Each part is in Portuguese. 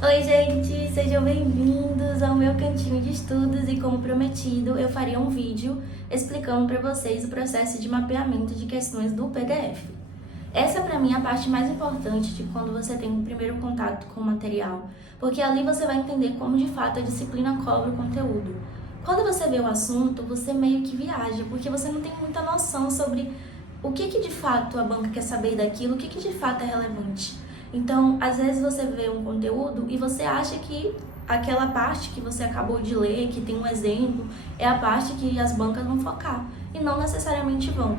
Oi, gente! Sejam bem-vindos ao meu cantinho de estudos e, como prometido, eu faria um vídeo explicando para vocês o processo de mapeamento de questões do PDF. Essa, para mim, é a parte mais importante de quando você tem o primeiro contato com o material, porque ali você vai entender como, de fato, a disciplina cobre o conteúdo. Quando você vê o assunto, você meio que viaja, porque você não tem muita noção sobre o que de fato a banca quer saber daquilo, o que de fato é relevante. Então, às vezes você vê um conteúdo e você acha que aquela parte que você acabou de ler, que tem um exemplo, é a parte que as bancas vão focar, e não necessariamente vão.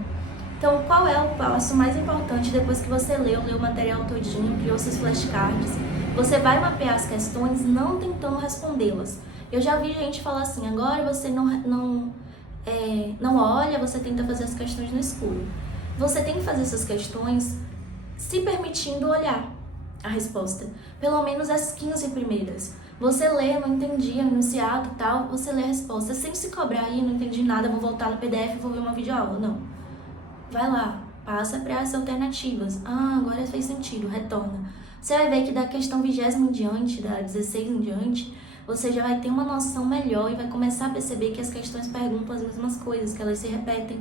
Então, qual é o passo mais importante depois que você leu o material todinho, criou seus flashcards? Você vai mapear as questões não tentando respondê-las. Eu já vi gente falar assim, agora você não olha, você tenta fazer as questões no escuro. Você tem que fazer essas questões se permitindo olhar a resposta. Pelo menos as 15 primeiras. Você lê, não entendi, enunciado e tal, você lê a resposta sem se cobrar, aí não entendi nada, vou voltar no PDF e vou ver uma videoaula. Não. Vai lá, passa para as alternativas. Ah, agora fez sentido, retorna. Você vai ver que da questão 20ª em diante, da 16 em diante, você já vai ter uma noção melhor e vai começar a perceber que as questões perguntam as mesmas coisas, que elas se repetem.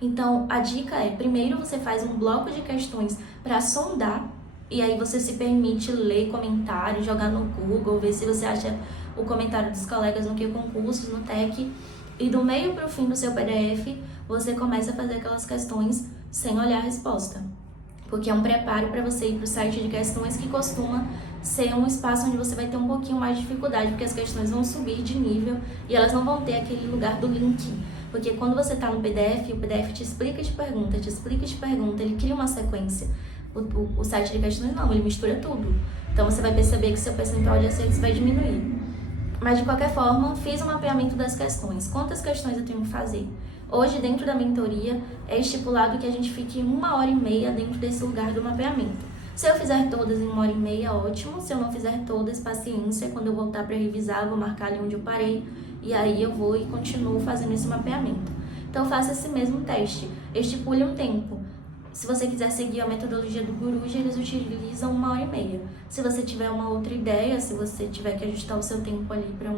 Então, a dica é, primeiro você faz um bloco de questões para sondar, e aí você se permite ler comentários, jogar no Google, ver se você acha o comentário dos colegas no Q-Concursos, no TEC, e do meio para o fim do seu PDF, você começa a fazer aquelas questões sem olhar a resposta. Porque é um preparo para você ir para o site de questões que costuma ser um espaço onde você vai ter um pouquinho mais de dificuldade, porque as questões vão subir de nível e elas não vão ter aquele lugar do link. Porque quando você está no PDF, o PDF te explica e te pergunta, ele cria uma sequência. O site de questões não, ele mistura tudo. Então você vai perceber que seu percentual de acertos vai diminuir. Mas de qualquer forma, fiz o mapeamento das questões. Quantas questões eu tenho que fazer? Hoje, dentro da mentoria, é estipulado que a gente fique 1h30 dentro desse lugar do mapeamento. Se eu fizer todas em 1h30, ótimo. Se eu não fizer todas, paciência. Quando eu voltar para revisar, vou marcar ali onde eu parei. E aí eu vou e continuo fazendo esse mapeamento. Então, faça esse mesmo teste. Estipule um tempo. Se você quiser seguir a metodologia do Guruji, eles utilizam 1h30. Se você tiver uma outra ideia, se você tiver que ajustar o seu tempo ali para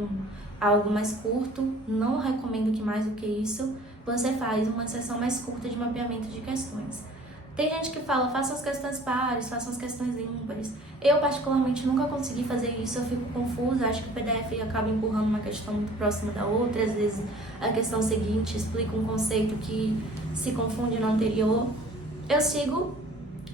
algo mais curto, não recomendo que mais do que isso, você faz uma sessão mais curta de mapeamento de questões. Tem gente que fala, façam as questões pares, façam as questões ímpares. Eu, particularmente, nunca consegui fazer isso, eu fico confusa, acho que o PDF acaba empurrando uma questão muito próxima da outra, às vezes a questão seguinte explica um conceito que se confunde no anterior. Eu sigo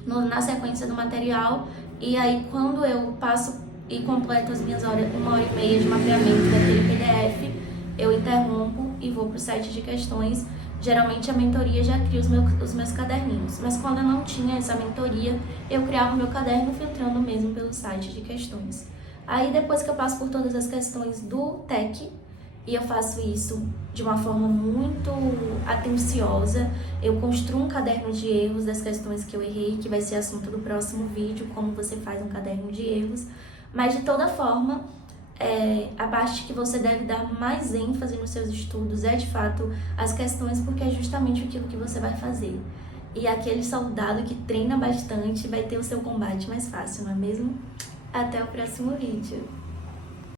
na sequência do material e aí quando eu passo e completo as minhas horas, 1h30 de mapeamento daquele PDF, eu interrompo e vou para o site de questões. Geralmente a mentoria já cria os meus caderninhos, mas quando eu não tinha essa mentoria, eu criava o meu caderno filtrando mesmo pelo site de questões. Aí depois que eu passo por todas as questões do TEC, e eu faço isso de uma forma muito atenciosa. Eu construo um caderno de erros das questões que eu errei, que vai ser assunto do próximo vídeo, como você faz um caderno de erros. Mas de toda forma, a parte que você deve dar mais ênfase nos seus estudos é de fato as questões, porque é justamente aquilo que você vai fazer. E aquele soldado que treina bastante vai ter o seu combate mais fácil, não é mesmo? Até o próximo vídeo.